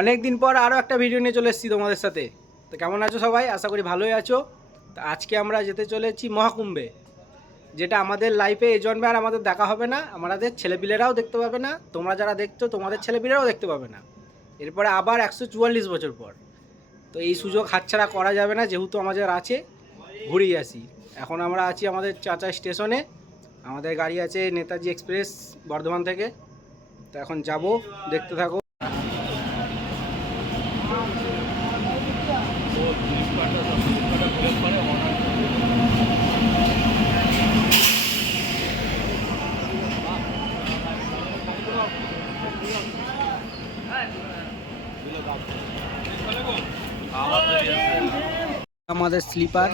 অনেক দিন পর আরও একটা ভিডিও নিয়ে চলে এসেছি তোমাদের সাথে। তো কেমন আছো সবাই? আশা করি ভালোই আছো। তো আজকে আমরা যেতে চলেছি মহাকুম্ভে, যেটা আমাদের লাইফে এই জন্মে আর আমাদের দেখা হবে না। আমাদের ছেলেপিলেরাও দেখতে পাবে না। তোমরা যারা দেখছ, তোমাদের ছেলেপিলেরাও দেখতে পাবে না। এরপরে আবার একশো চুয়াল্লিশ বছর পর। তো এই সুযোগ হাতছাড়া করা যাবে না, যেহেতু আমাদের আছে ঘুরেই আসি। এখন আমরা আছি আমাদের চাচা স্টেশনে। আমাদের গাড়ি আছে নেতাজি এক্সপ্রেস বর্ধমান থেকে। তো এখন যাব, দেখতে থাকো। আমাদের স্লিপার,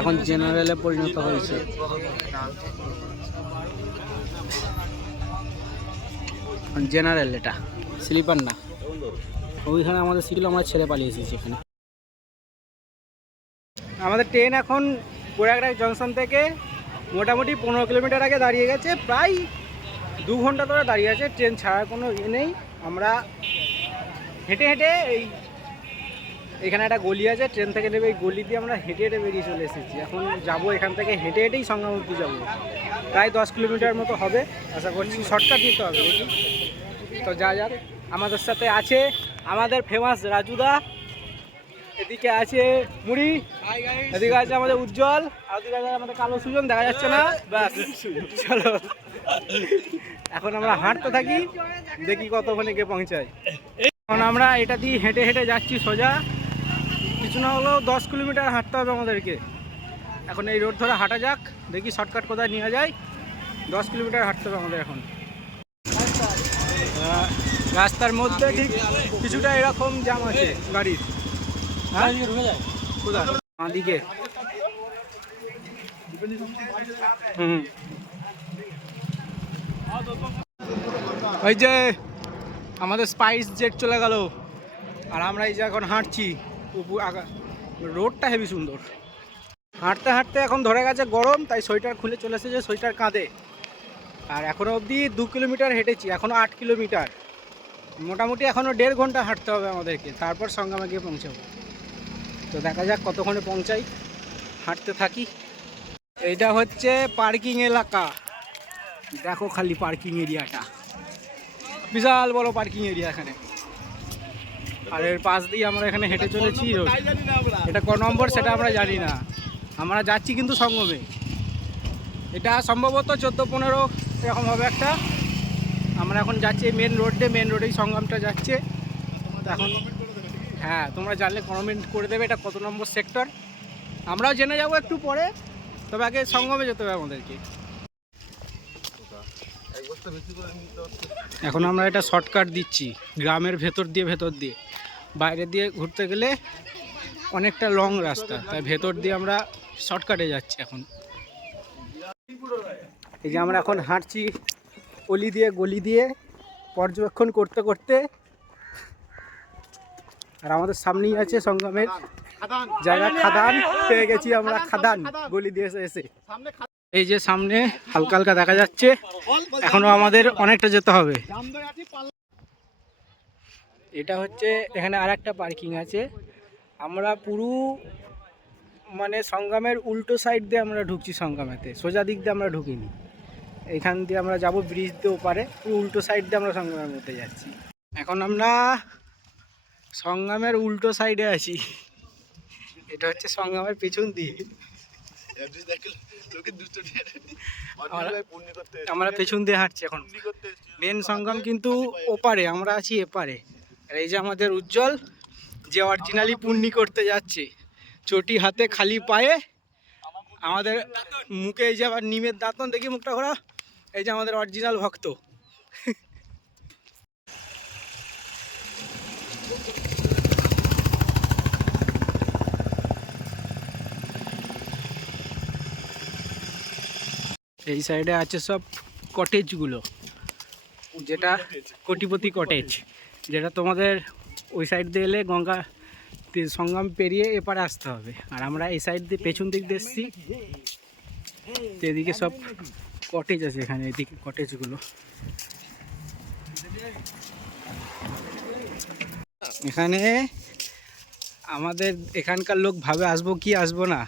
এখন জেনারেলে পরিণত হয়েছে। জেনারেল এটা, স্লিপার না। ওইখানে আমাদের সিট আমরা ছেড়ে পালিয়ে এসেছি এখানে। আমাদের ট্রেন এখন প্রয়াগরাজ জংশন থেকে মোটামুটি পনেরো কিলোমিটার আগে দাঁড়িয়ে গেছে। প্রায় দু ঘণ্টা ধরে দাঁড়িয়ে আছে। ট্রেন ছাড়ার কোনো ইয়ে নেই। আমরা হেঁটে হেঁটে এই এখানে একটা গলি আছে ট্রেন থেকে নেবে এই গলি দিয়ে আমরা হেঁটে হেঁটে বেরিয়ে চলে এসেছি। এখন যাব এখান থেকে হেঁটে হেঁটেই সংগ্রামুক্তি যাব। প্রায় দশ কিলোমিটার মতো হবে। আশা করছি শর্টকাট দিতে হবে দেখি তো যা যাক আমাদের সাথে আছে আমাদের ফেমাস রাজুদা এদিকে আছে মুড়ি। এদিকে আছে আমাদের উজ্জ্বল। আর ওদিকে আছে আমাদের কালো সুজন দেখা যাচ্ছে না? ব্যাস চলো। এখন আমরা হাঁটতে থাকি। দেখি কতক্ষণে গিয়ে পৌঁছাই এখন আমরা এটা দিয়ে হেঁটে হেঁটে যাচ্ছি সোজা। না হলেও দশ কিলোমিটার হাঁটতে হবে আমাদেরকে। এখন এই রোড ধরে হাঁটা যাক, দেখি শর্টকাট কোথায় নিয়ে যায়। দশ কিলোমিটার হাঁটতে হবে আমাদের এখন। রাস্তার মধ্যে ঠিক কিছুটা এরকম জাম আছে গাড়ির। হ্যাঁ? কোথায়? দিকে হুম ওই যে আমাদের স্পাইস জেট চলে গেল। আর আমরা এই যে এখন হাঁটছি। রোডটা হেভি সুন্দর। হাঁটতে হাঁটতে এখন ধরে গেছে গরম, তাই সোয়েটার খুলে চলে এসেছে, সোয়েটার কাঁধে। আর এখনও অবধি দু কিলোমিটার হেঁটেছি এখনও আট কিলোমিটার। মোটামুটি এখনও দেড় ঘণ্টা হাঁটতে হবে আমাদেরকে, তারপর সঙ্গামে গিয়ে পৌঁছাবো। তো দেখা যাক কতক্ষণে পৌঁছাই, হাঁটতে থাকি। এইটা হচ্ছে পার্কিং এলাকা। দেখো খালি পার্কিং এরিয়াটা। বিশাল বড় পার্কিং এরিয়া এখানে। আর এর পাশ দিয়ে আমরা এখানে হেঁটে চলেছি এটা ক নম্বর সেটা আমরা জানি না। আমরা যাচ্ছি কিন্তু সঙ্গমে। এটা সম্ভবত চোদ্দ পনেরো এরকম হবে একটা। আমরা এখন যাচ্ছি মেন রোড দিয়ে মেন রোডেই সঙ্গমটা যাচ্ছে। এখন হ্যাঁ তোমরা জানলে কমেন্ট করে দেবে এটা কত নম্বর সেক্টর আমরাও জেনে যাব একটু পরে তবে আগে সঙ্গমে যেতে হবে আমাদেরকে। এখন আমরা এটা শর্টকাট দিচ্ছি, গ্রামের ভেতর দিয়ে ভেতর দিয়ে। বাইরে দিয়ে ঘুরতে গেলে অনেকটা লং রাস্তা, তাই ভেতর দিয়ে আমরা শর্টকাটে যাচ্ছি এখন। এই যে আমরা এখন হাঁটছি, অলি দিয়ে গলি দিয়ে পর্যবেক্ষণ করতে করতে। আর আমাদের সামনেই আছে সংগ্রামের জায়গা, খাদান। পেয়ে গেছি আমরা খাদান, গলি দিয়ে এসে। এই যে সামনে হালকা হালকা দেখা যাচ্ছে, এখনও আমাদের অনেকটা যেতে হবে। এটা হচ্ছে এখানে আর একটা পার্কিং আছে। আমরা পুরো মানে সংগ্রামের উল্টো সাইড দিয়ে আমরা ঢুকছি সংগ্রামেতে, সোজা দিক দিয়ে আমরা ঢুকিনি। এখান দিয়ে আমরা যাব ব্রিজ দিয়ে ওপারে, পুরো উল্টো সাইড দিয়ে আমরা সংগ্রামের মধ্যে যাচ্ছি। এখন আমরা সংগ্রামের উল্টো সাইডে আছি। এটা হচ্ছে সংগ্রামের পেছন দিয়ে আমরা- পেছন দিয়ে হাঁটছি এখন। মেন সংগ্রাম কিন্তু ওপারে আমরা আছি এপারে। আর এই যে আমাদের উজ্জ্বল যে অরিজিনালি পুণ্যি করতে যাচ্ছে চটি হাতে খালি পায়ে আমাদের মুখে এই যে আবার নিমের দাঁতন দেখি মুখটা ঘোরা এই যে আমাদের অরিজিনাল ভক্ত। এই সাইডে আছে সব কটেজগুলো যেটা কোটিপতি কটেজ যেটা তোমাদের ওই সাইড দিয়ে এলে গঙ্গা সঙ্গম পেরিয়ে এপারে আসতে হবে। আর আমরা এই সাইড দিয়ে পেছন দিক তো এদিকে সব কটেজ আছে এখানে, এদিকে কটেজগুলো এখানে আমাদের এখানকার লোক ভাবে আসব কি আসব না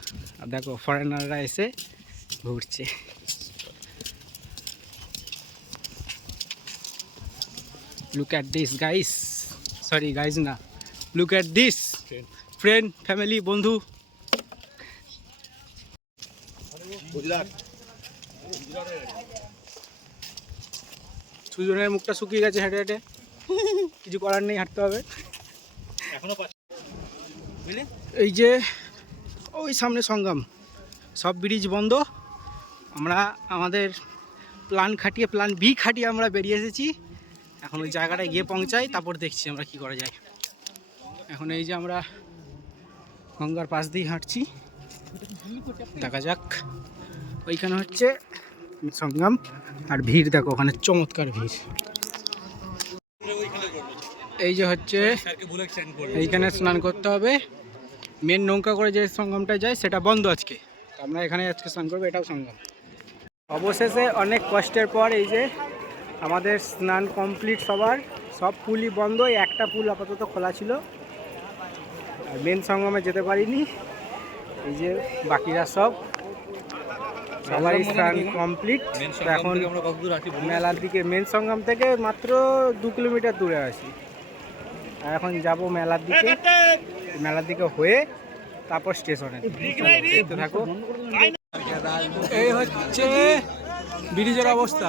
দেখো ফরেনাররা এসে ঘুরছে। Look at this guys sorry guys না look at this friend family বন্ধু সুজনের মুখটা শুকিয়ে গেছে হেঁটে হেঁটে। কিছু করার নেই হাঁটতে হবে। এই যে ওই সামনে সঙ্গম। সব ব্রিজ বন্ধ। আমরা আমাদের প্ল্যান খাটিয়ে প্ল্যান বি খাটিয়ে আমরা বেরিয়ে এসেছি। এখন ওই জায়গাটায় গিয়ে পৌঁছাই, তারপর দেখছি আমরা কি করা যায়। এখন এই যে আমরা গঙ্গার পাশ দিয়ে হাঁটছি। দেখা যাক। ওইখানে হচ্ছে সঙ্গম আর ভিড়, দেখো ওখানে চমৎকার ভিড়। এই যে হচ্ছে এইখানে স্নান করতে হবে। মেন নৌকা করে যে সঙ্গমটা যায়, সেটা বন্ধ আজকে। আমরা এখানে আজকে স্নান করব, এটাও সঙ্গম। অবশেষে অনেক কষ্টের পর এই যে আমাদের স্নান কমপ্লিট সবার সব পুলই বন্ধ একটা পুল আপাতত খোলা ছিল। আর মেন সঙ্গমে যেতে পারিনি। এই যে বাকিরা সব। সবারই স্নান কমপ্লিট এখন মেলার দিকে মেন সঙ্গম থেকে মাত্র দু কিলোমিটার দূরে আছি। আর এখন যাব মেলার দিকে। মেলার দিকে হয়ে তারপর স্টেশনে। দেখতে থাকো। এই হচ্ছে ব্রিজের অবস্থা।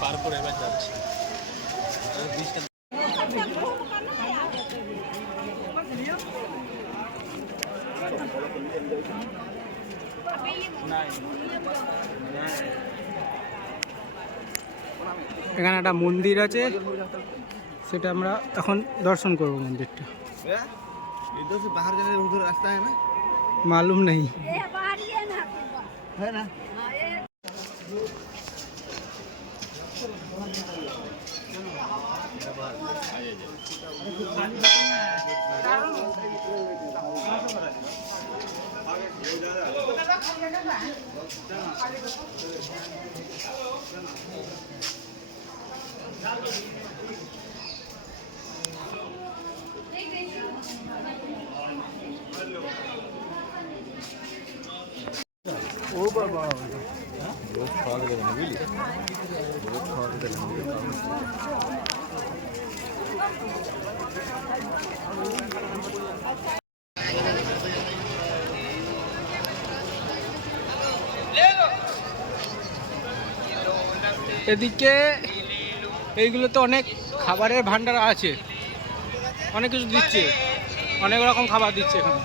পার করে এবার যাচ্ছে এখানে একটা মন্দির আছে। সেটা আমরা এখন দর্শন করব মন্দিরটা। মালুম নেই। O baba. Yok fazla gelin এদিকে এইগুলোতে অনেক খাবারের ভান্ডার আছে। অনেক কিছু দিচ্ছে। অনেক রকম খাবার দিচ্ছে এখানে।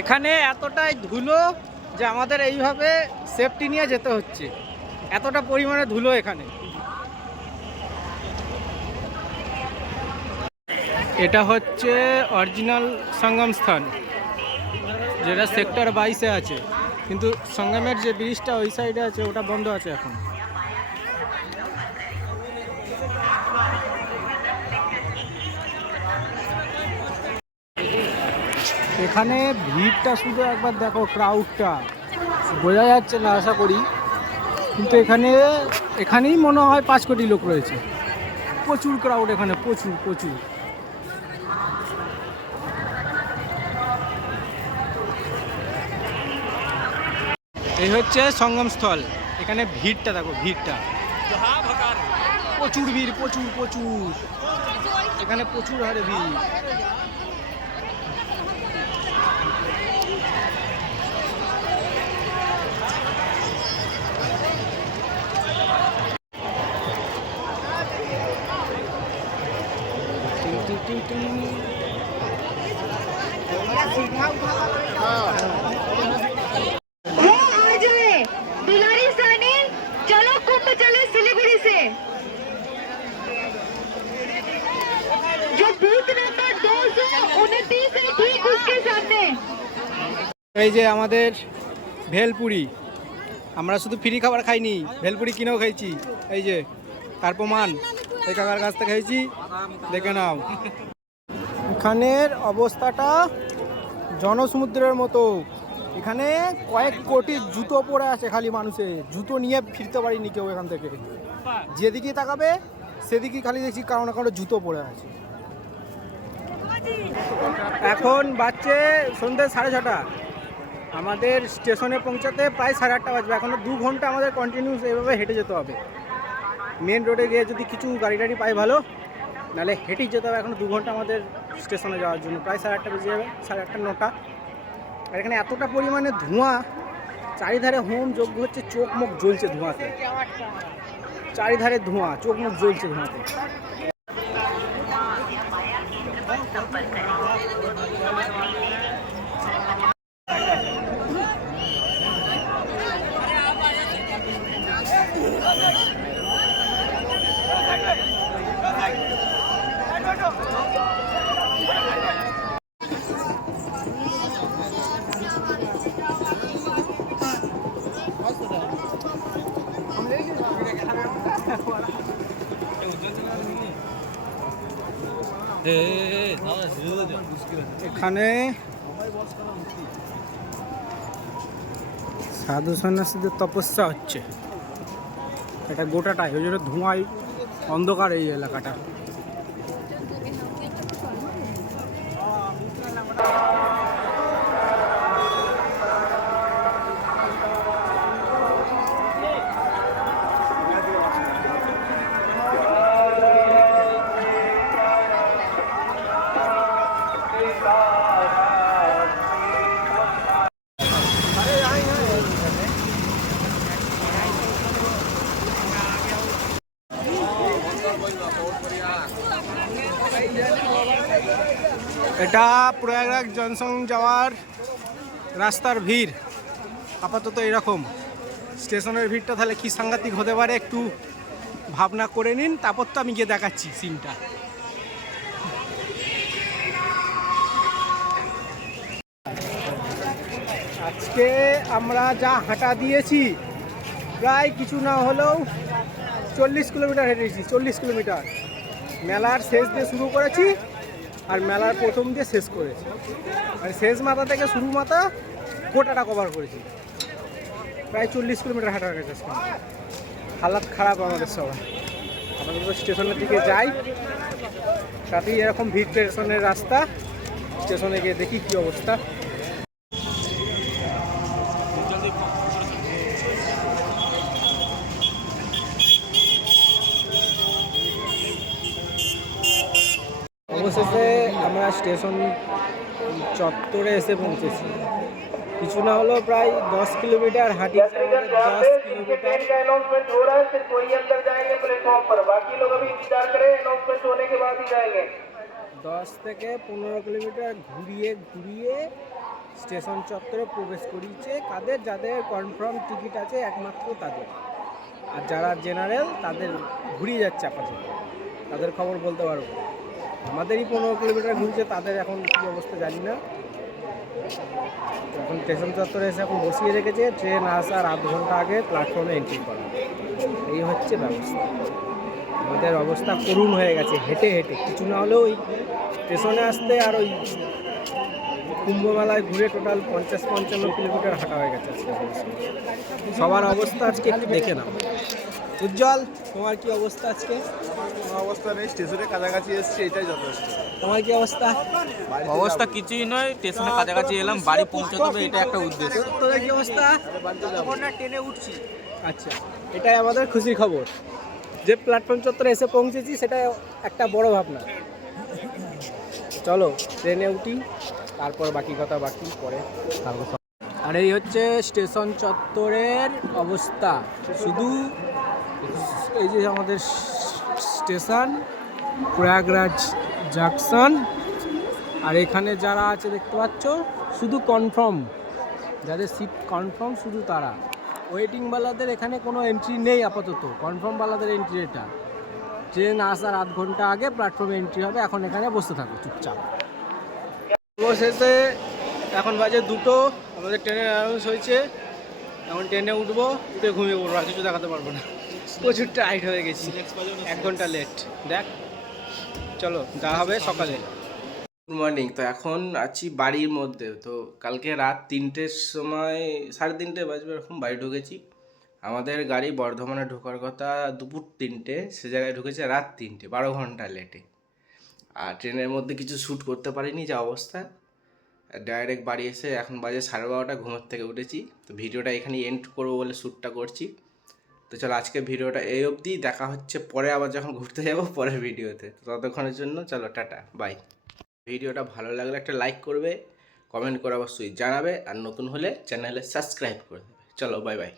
এখানে এতটাই ধুলো যে আমাদের এইভাবে সেফটি নিয়ে যেতে হচ্ছে। এতটা পরিমাণে ধুলো এখানে। এটা হচ্ছে অরিজিনাল সঙ্গম স্থান, যেটা সেক্টর বাইশে আছে। কিন্তু সঙ্গমের যে ব্রিজটা ওই সাইডে আছে, ওটা বন্ধ আছে এখন। এখানে ভিড়টা শুধু একবার দেখো ক্রাউডটা বোঝা যাচ্ছে না, আশা করি। কিন্তু এখানে, এখানেই মনে হয় পাঁচ কোটি লোক রয়েছে। প্রচুর ক্রাউড এখানে, প্রচুর প্রচুর। এই হচ্ছে সঙ্গমস্থল। এখানে ভিড়টা, দেখো, ভিড়টা। প্রচুর ভিড়, প্রচুর প্রচুর। এখানে প্রচুর হারে ভিড়। এই যে আমাদের ভেলপুরি আমরা শুধু ফ্রি খাবার খাইনি ভেলপুরি কিনেও খাইছি। এই যে তার প্রমাণ এই কাকার কাছ থেকে খাইছি। দেখে নাও। এখানের অবস্থাটা জনসমুদ্রের মতো। এখানে কয়েক কোটি জুতো পরে আছে খালি মানুষের। জুতো নিয়ে ফিরতে পারিনি কেউ এখান থেকে। যেদিকে তাকাবে, সেদিকে খালি দেখছি কারও না কারও জুতো পরে আছে। এখন বাচ্চে সন্ধ্যে সাড়ে ছটা। আমাদের স্টেশনে পৌঁছাতে প্রায় সাড়ে আটটা বাজবে। এখনও দু ঘণ্টা আমাদের কন্টিনিউস এইভাবে হেঁটে যেতে হবে। মেন রোডে গিয়ে যদি কিছু গাড়ি টাড়ি পাই ভালো। নাহলে হেঁটেই যেতে হবে। এখন দু ঘণ্টা আমাদের স্টেশনে যাওয়ার জন্য। প্রায় সাড়ে আটটা বেজে যাবে, সাড়ে আটটা, নটা। আর এখানে এতটা পরিমাণে ধোঁয়া, চারিধারে হোম যোগ্য হচ্ছে, চোখ মুখ জ্বলছে ধোঁয়াতে। চারিধারে ধোঁয়া, চোখ মুখ জ্বলছে ধোঁয়াতে। এখানে সাধু সন্ন্যাসীদের তপস্যা হচ্ছে। এটা গোটাটাই ওই জন্য ধোঁয়ায় অন্ধকার এই এলাকাটা। এটা প্রয়াগরাজ জনসং যাওয়ার রাস্তার ভিড়। আপাতত এরকম। স্টেশনের ভিড়টা তাহলে কি সাংঘাতিক হতে পারে একটু ভাবনা করে নিন, তারপর তো আমি গিয়ে দেখাচ্ছি সিনটা। আজকে আমরা যা হাঁটা দিয়েছি, প্রায় কিছু না হলেও চল্লিশ কিলোমিটার হেঁটেছি, চল্লিশ কিলোমিটার। মেলার শেষ দিয়ে শুরু করেছি আর মেলার প্রথম দিয়ে শেষ করেছি। আর শেষ মাথা থেকে শুরু মাথা গোটাটা কভার করেছি। প্রায় চল্লিশ কিলোমিটার হাঁটার আজকে। হালাত খারাপ আমাদের সবাই আমাদের স্টেশনের দিকে যাই। তাতেই এরকম ভিড় স্টেশনের রাস্তা। স্টেশনে গিয়ে দেখি কী অবস্থা। স্টেশন চত্বরে এসে পৌঁছেছি। কিছু না হলো প্রায় দশ কিলোমিটার হাঁটি দশ কিলোমিটার। দশ থেকে পনেরো কিলোমিটার ঘুরিয়ে ঘুরিয়ে স্টেশন চত্বরে প্রবেশ করিয়েছে কাদের যাদের কনফার্ম টিকিট আছে একমাত্র তাদের। আর যারা জেনারেল তাদের ঘুরিয়ে যাচ্ছে আপাতত। তাদের খবর বলতে পারব আমাদেরই পনেরো কিলোমিটার ঘুরছে, তাদের এখন কী অবস্থা জানি না। এখন স্টেশন চত্বরে এসে এখন বসিয়ে রেখেছে, ট্রেন আসার আধ ঘণ্টা আগে প্ল্যাটফর্মে এন্ট্রি করা। এই হচ্ছে ব্যবস্থা। আমাদের অবস্থা করুণ হয়ে গেছে, হেঁটে হেঁটে। কিছু না হলেও ওই স্টেশনে আসতে আর ওই কুম্ভমেলায় ঘুরে টোটাল পঞ্চাশ পঞ্চান্ন কিলোমিটার হাঁটা হয়ে গেছে সবার অবস্থা আজকে একটু দেখে নাও। উজ্জ্বল তোমার কি অবস্থা আজকে? অবস্থা নেই স্টেশনের কাছাকাছি এসছি এটাই যথেষ্ট। তোমার কি অবস্থা? অবস্থা কিছুই নয় স্টেশনে কাছাকাছি এলাম বাড়ি পৌঁছাতে হবে এটা একটা উদ্দেশ্য। তোদের কি অবস্থা? ট্রেনে উঠছি। আচ্ছা এটাই আমাদের খুশির খবর। যে প্ল্যাটফর্ম চত্বরে এসে পৌঁছেছি সেটা একটা বড় ভাবনা। চলো ট্রেনে উঠি তারপর বাকি কথা বাকি পরে আর এই হচ্ছে স্টেশন চত্বরের অবস্থা। শুধু এই যে আমাদের স্টেশন, প্রয়াগরাজ জাংশন। আর এখানে যারা আছে দেখতে পাচ্ছ, শুধু কনফার্ম যাদের সিট কনফার্ম শুধু তারা। ওয়েটিংওয়ালাদের এখানে কোনো এন্ট্রি নেই আপাতত। কনফার্মওয়ালাদের এন্ট্রি এটা। ট্রেন আসার আধ ঘণ্টা আগে প্ল্যাটফর্মে এন্ট্রি হবে। এখন এখানে বসে থাকো চুপচাপ। শেষে এখন বাজে দুটো। আমাদের ট্রেনের অ্যানাউন্স হয়েছে। এখন ট্রেনে উঠবো, উঠে ঘুমিয়ে পড়ব। আর কিছু দেখাতে পারব না। প্রচুর টাইট হয়ে গেছি। এক ঘণ্টা লেট দেখ, চলো যা হবে সকালে। গুড মর্নিং তো এখন আছি বাড়ির মধ্যে। তো কালকে রাত তিনটের সময়, সাড়ে তিনটে বাজবে এরকম, বাড়ি ঢুকেছি। আমাদের গাড়ি বর্ধমানে ঢোকার কথা দুপুর তিনটে, সে জায়গায় ঢুকেছে রাত তিনটে, বারো ঘণ্টা লেটে আর ট্রেনের মধ্যে কিছু শ্যুট করতে পারিনি, যা অবস্থা। ডাইরেক্ট বাড়ি এসে এখন বাজে সাড়ে বারোটা, ঘুমোর থেকে উঠেছি। তো ভিডিওটা এখানে এন্ড করব বলে শ্যুটটা করছি। তো চলো আজকে ভিডিওটা এই অবধি। দেখা হচ্ছে পরে আবার যখন ঘুরতে যাব পরের ভিডিওতে। ততক্ষণের জন্য চলো টাটা বাই ভিডিওটা ভালো লাগলে একটা লাইক করবে কমেন্ট করে অবশ্যই জানাবে, আর নতুন হলে চ্যানেলে সাবস্ক্রাইব করে দেবে। চলো বাই বাই